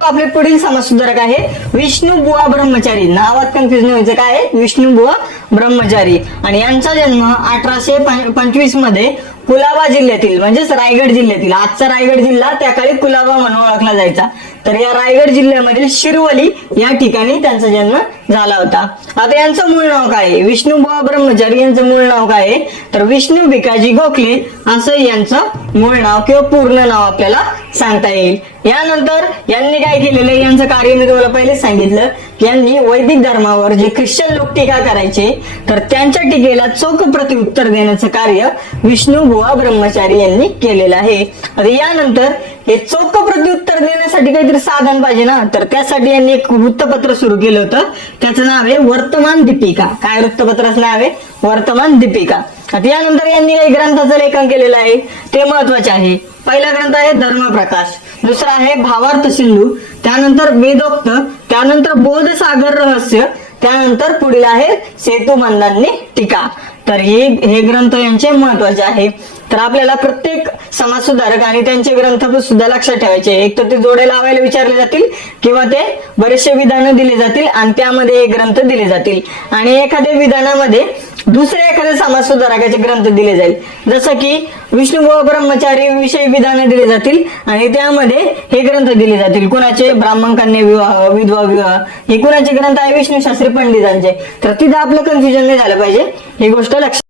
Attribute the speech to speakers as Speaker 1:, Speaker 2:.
Speaker 1: आपले पुढील समाज सुधारक आहे. विष्णू बुवा ब्रह्मचारी. नावात कन्फ्युजन व्हायचं. काय विष्णू बुवा ब्रह्मचारी. आणि यांचा जन्म अठराशे पंचवीसमध्ये कुलाबा जिल्ह्यातील म्हणजेच रायगड जिल्ह्यातील. आजचा रायगड जिल्हा त्या काळी कुलाबा म्हणून ओळखला जायचा. तर या रायगड जिल्ह्यामधील शिरवली या ठिकाणी त्यांचा जन्म झाला होता. आता यांचं मूळ नाव काय आहे? विष्णू बुवा ब्रह्मचारी यांचं मूळ नाव काय आहे? तर विष्णू भिकाजी गोखले असं यांचं मूळ नाव किंवा पूर्ण नाव आपल्याला सांगता येईल. यानंतर यांनी काय केलेलं? यांचं कार्य मी तुम्हाला पहिलेच सांगितलं. की यांनी वैदिक धर्मावर जे ख्रिश्चन लोक टीका करायचे तर त्यांच्या टीकेला चोख प्रत्युत्तर देण्याचं कार्य विष्णू बुवा ब्रह्मचारी यांनी केलेलं आहे. आता यानंतर हे चोख प्रत्युत्तर देण्यासाठी काहीतरी साधन पाहिजे ना? तर त्यासाठी यांनी एक वृत्तपत्र सुरू केलं होतं. त्याचं नाव आहे वर्तमान दीपिका. काय वृत्तपत्राचं नाव आहे? वर्तमान दीपिका. आता यानंतर यांनी काही ग्रंथाचं लेखन केलेलं आहे. ते महत्त्वाचे आहे. पहिला ग्रंथ आहे धर्मप्रकाश. दुसरा आहे भावार्थ सिंधू. त्यानंतर वेदोक्त. त्यानंतर बोधसागर रहस्य. त्यानंतर पुढील आहे सेतू मंदांनी टीका. तर हे हे ग्रंथ यांचे महत्त्वाचे आहे. तर आपल्याला प्रत्येक समाज सुधारक आणि त्यांचे ग्रंथ सुद्धा लक्षात ठेवायचे एक तर ते जोडे लावायला विचारले जातील किंवा ते बरेचसे विधानं दिले जातील आणि त्यामध्ये एक ग्रंथ दिले जातील. आणि एखाद्या विधानामध्ये दुसऱ्या एखाद्या समाज सुधारकाचे ग्रंथ दिले जाईल. जसं की विष्णुभाऊ ब्रह्मचारी विषयी विधानं दिले जातील आणि त्यामध्ये हे ग्रंथ दिले जातील. कुणाचे? ब्राह्मण कन्या विवाह विधवा विवाह. हे कुणाचे ग्रंथ आहे? विष्णू शास्त्री पंडितांचे. तर तिथं आपलं कन्फ्युजन नाही झालं पाहिजे. ही गोष्ट लक्षात